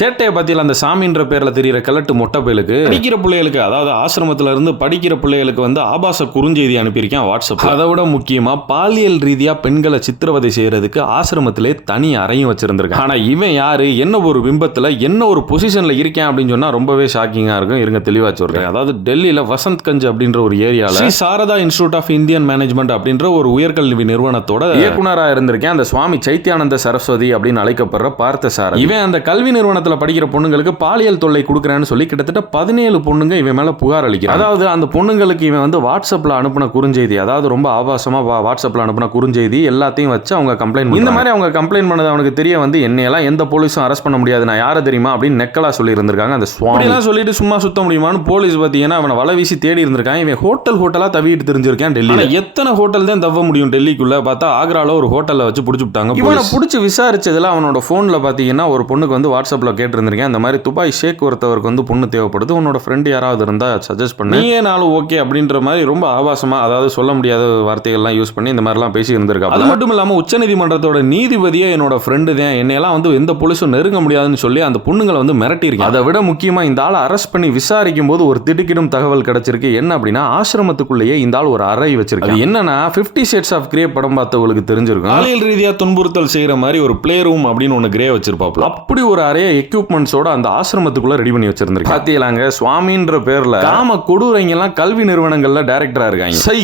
சேட்டையை பத்தியில அந்த சாமின்ற பேர்ல தெரியிற கலட்டு மொட்டை பயலுக்கு படிக்கிற பிள்ளைகளுக்கு, அதாவது ஆசிரமத்துல இருந்து படிக்கிற பிள்ளைகளுக்கு வந்து ஆபாச குறுஞ்செய்தி அனுப்பியிருக்கேன் வாட்ஸ்அப். அதை விட முக்கியமா பாலியல் ரீதியா பெண்களை சித்திரவதை செய்யறதுக்கு ஆசிரமத்திலே தனி அறையும் வச்சிருந்திருக்கான். ஆனா இவன் யாரு, என்ன ஒரு பிம்பத்துல, என்ன ஒரு பொசிஷன்ல இருக்கேன் அப்படின்னு சொன்னா ரொம்பவே ஷாக்கிங்கா இருக்கும். இருங்க தெளிவா சொல்றேன். அதாவது டெல்லியில வசந்த்கஞ்ச் அப்படின்ற ஒரு ஏரியால Shri Sharada institute of Indian management அப்படின்ற ஒரு உயர்கல்வி நிறுவனத்தோட இயக்குனரா இருந்திருக்கேன். அந்த சுவாமி சைத்யானந்த சரஸ்வதி அப்படின்னு அழைக்கப்படுற பார்த்த சாரதி. இவன் அந்த கல்வி நிறுவனத்துல படிக்கிற பொண்ணுங்களுக்கு பாலியல் தொல்லை கொடுக்கறேன்னு சொல்லி கிட்டத்தட்ட 17 பொண்ணுங்க இவன் மேல புகார் அளிக்கிறான். அதாவது அந்த பொண்ணுங்களுக்கு இவன் வந்து வாட்ஸ்அப்ல அனுப்பின குறுஞ்செய்தி, அதாவது ரொம்ப ஆபாசமா வாட்ஸ்அப்ல அனுப்பின குறுஞ்செய்தி எல்லாத்தையும் வச்சு அவங்க கம்ப்ளைண்ட், இந்த மாதிரி அவங்க கம்ப்ளைண்ட் பண்ணது அவனுக்கு தெரிய வந்து என்னையெல்லாம் எந்த போலீஸும் அரெஸ்ட் பண்ண முடியாது, நான் யாரை தெரியுமா அப்படின்னு நெக்கலா சொல்லி இருந்திருக்காங்க. அந்த சுவாமி எல்லாம் சொல்லிட்டு சும்மா சுத்த முடியுமான்னு போலீஸ் பார்த்தீங்கன்னா அவனை வலை வீசி தேடி இருந்திருக்காங்க. இவன் ஹோட்டலா தவிட்டு தெரிஞ்சிருக்கான். டெல்லியில எத்தனை ஹோட்டல் தான் தவ முடியும் டெல்லிக்குள்ள, பார்த்தா ஆக்ரால ஒரு ஹோட்டல்ல வச்சு பிடிச்சுட்டாங்க. இவனை பிடிச்சி விசாரிச்சதுல அவனோட போன்ல பாத்தீங்கன்னா ஒரு பொண்ணுக்கு வந்து வாட்ஸ்அப்ல கேட்டிருந்திருக்கேன், இந்த மாதிரி துபாய் ஷேக் ஒருத்தவருக்கு வந்து பொண்ணு தேவைப்படுது, உன்னோட ஃப்ரெண்ட் யாராவது இருந்தா சஜஸ்ட் பண்ணு, நீயே நாளும் ஓகே அப்படின்ற மாதிரி ரொம்ப ஆபாசமா, அதாவது சொல்ல முடியாத வார்த்தைகள்லாம் யூஸ் பண்ணி இந்த மாதிரிலாம் பேசி இருந்திருக்கா. அது மட்டும் இல்லாம உச்சநீதிமன்றத்தோட நீதிபதியே என்னோட ஃப்ரெண்டு தான், என்னையெல்லாம் வந்து எந்த போலீஸும் நெருங்க முடியாதுன்னு சொல்லி அந்த பொண்ணுங்களை வந்து மிரட்டியிருக்கேன். அதை விட முக்கியமா இந்த ஆளை அரெஸ்ட் பண்ணி விசாரிக்கும் போது ஒரு திடுக்கிடும் தகவல் கிடைச்சிருக்கு. என்ன அப்படின்னா ஆசிரமத்துக்குள்ளேயே இந்த ஆள் ஒரு அறை வச்சிருக்கு. என்னன்னா 50 Shades of Grey படம் பார்த்தவங்களுக்கு தெரிஞ்சிருக்கும். பாலியல் ரீதியா துன்புறுத்தல் செய்யற மாதிரி ஒரு பிளே ரூம் அப்படின்னு ஒன்னு கிரே வச்சிருப்பாப்ல. அப்படி ஒரு அறைய எக்யூப்மெண்ட்ஸோட அந்த ஆசிரமத்துக்குள்ள ரெடி பண்ணி வச்சிருந்திருக்கு. பாத்தீங்களாங்க, சுவாமின்ற பேர்ல காம கொடூரங்க எல்லாம் கல்வி நிறுவனங்கள்ல டைரக்டரா இருக்காங்க. சை